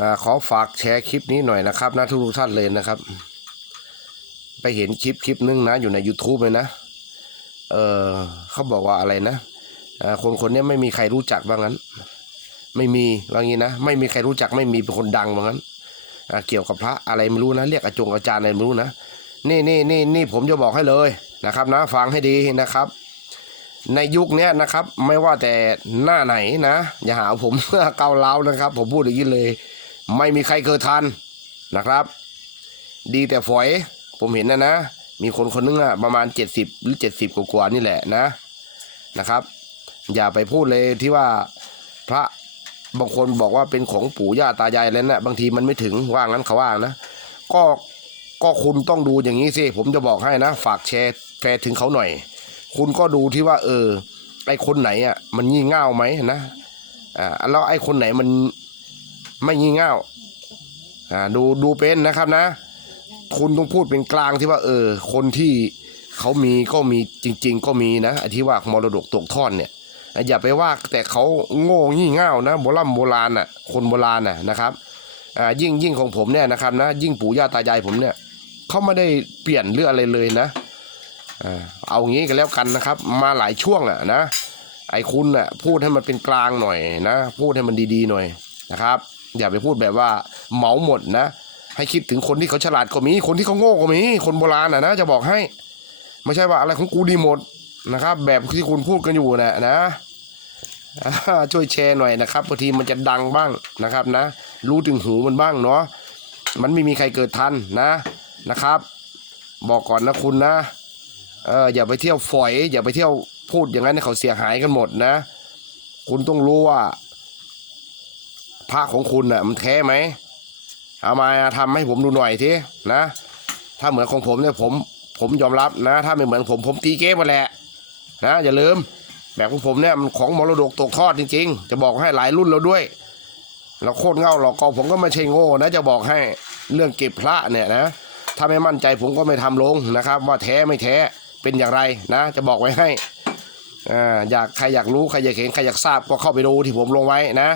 อขอฝากแชร์คลิปนี้หน่อยนะครับนะทุกท่านเลยนะครับ ไปเห็นคลิปคลิปนึงนะอยู่ใน YouTube เลยนะเออเขาบอกว่าอะไรนะคนคนนี้ไม่มีใครรู้จักว่างั้น ไม่มีว่างี้นะไม่มีใครรู้จักไม่มีเป็นคนดังว่างั้นเกี่ยวกับพระอะไรไม่รู้นะ เรียกอาจงอาจารย์อะไรไม่รู้นะนี่นี่นี่นี่ผมจะบอกให้เลยนะครับนะฟังให้ดีนะครับ ในยุคนี้นะครับ ไม่ว่าแต่หน้าไหนนะ อย่าหาผมเกาเล้านะครับ ผมพูดอย่างนี้เลย ไม่มีใครเกิดทันนะครับ ดีแต่ฝอยผมเห็นนะนะ มีคนคนนึงอะประมาณ 70 หรือ 70กว่านี่แหละนะนะครับ อย่าไปพูดเลยที่ว่าพระบางคนบอกว่าเป็นของปู่ย่าตายายแล้วนะบางทีมันไม่ถึงว่างั้นเขาว่างนะก็ก็คุณต้องดูอย่างนี้สิผมจะบอกให้นะ ฝากแชร์แฟร์ถึงเขาหน่อย คุณก็ดูที่ว่า เออไอคนไหนอะมันงี่เง่าไหมนะอ่าแล้วไอคนไหนมัน ไม่งี่เง่าอ่าดูดูเป็นนะครับนะ คุณต้องพูดเป็นกลางที่ว่า เออ คนที่เขามีก็มีจริง ๆ ก็มีนะไอ้ที่ว่ามรดกตกทอดเนี่ยอย่าไปว่าแต่เขาโง่งี่เง่านะโบราณโบราณน่ะคนโบราณน่ะนะครับอ่ายิ่งยิ่งของผมเนี่ยนะครับนะ ยิ่งปู่ย่าตายายผมเนี่ยเขาไม่ได้เปลี่ยนเรื่องอะไรเลยนะอ่าเอางี้กันแล้วกันนะครับ มาหลายช่วงอะนะไอ้คุณน่ะพูดให้มันเป็นกลางหน่อยนะ พูดให้มันดีๆหน่อย นะครับ อย่าไปพูดแบบว่าเหมาหมดนะ ให้คิดถึงคนที่เขาฉลาดก็มีคนที่เขาโง่ก็มีคนโบราณน่ะนะจะบอกให้ ไม่ใช่ว่าอะไรของกูดีหมดนะครับ แบบที่คุณพูดกันอยู่น่ะนะช่วยแชร์หน่อยนะครับบางทีมันจะดังบ้างนะครับนะ รู้ถึงหูมันบ้างเนาะมันไม่มีใครเกิดทันนะนะครับ บอกก่อนนะคุณนะเอออย่าไปเที่ยวฝอย อย่าไปเที่ยวพูดอย่างนั้นเขาเสียหายกันหมดนะ คุณต้องรู้ว่า พระของคุณน่ะมันแท้ไหมเอามาทำให้ผมดูหน่อยทีนะ ถ้าเหมือนของผมเนี่ยผมผมยอมรับนะ ถ้าไม่เหมือนผมผมตีเก๊มาแหละนะอย่าลืมแบบของผมเนี่ยมันของมรดกตกทอดจริงๆ จะบอกให้หลายรุ่นแล้วด้วยแล้วโคตรเง่าหรอกก็ผมก็ไม่ใช่โง่นะ จะบอกให้เรื่องเก็บพระเนี่ยนะ ถ้าไม่มั่นใจผมก็ไม่ทำลงนะครับ ว่าแท้ไม่แท้เป็นอย่างไรนะ จะบอกไว้ให้อ่าอยากใครอยากรู้ใครอยากเห็นใครอยากทราบก็เข้าไปดูที่ผมลงไว้นะ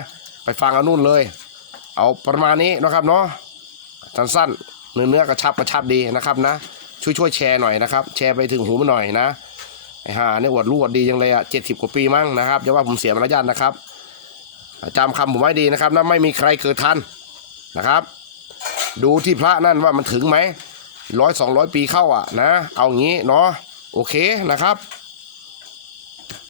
ไปฟังเอานู่นเลย เอาประมาณนี้นะครับเนาะสั้นๆเนื้อเนื้อกระชับกระชับดีนะครับนะ ช่วยช่วยแชร์หน่อยนะครับ แชร์ไปถึงหูมันหน่อยนะไอ้ห่าเนี่ยอวดรู้อวดดียังเลยอะเจ็ดสิบกว่าปีมั้งนะครับอย่าว่าผมเสียมารยาทนะครับจำคำผมไว้ดีนะครับนะไม่มีใครเกิดทันนะครับ ดูที่พระนั่นว่ามันถึงไหมร้อยสองร้อยปีเข้าอะนะ เอางี้เนาะโอเคนะครับ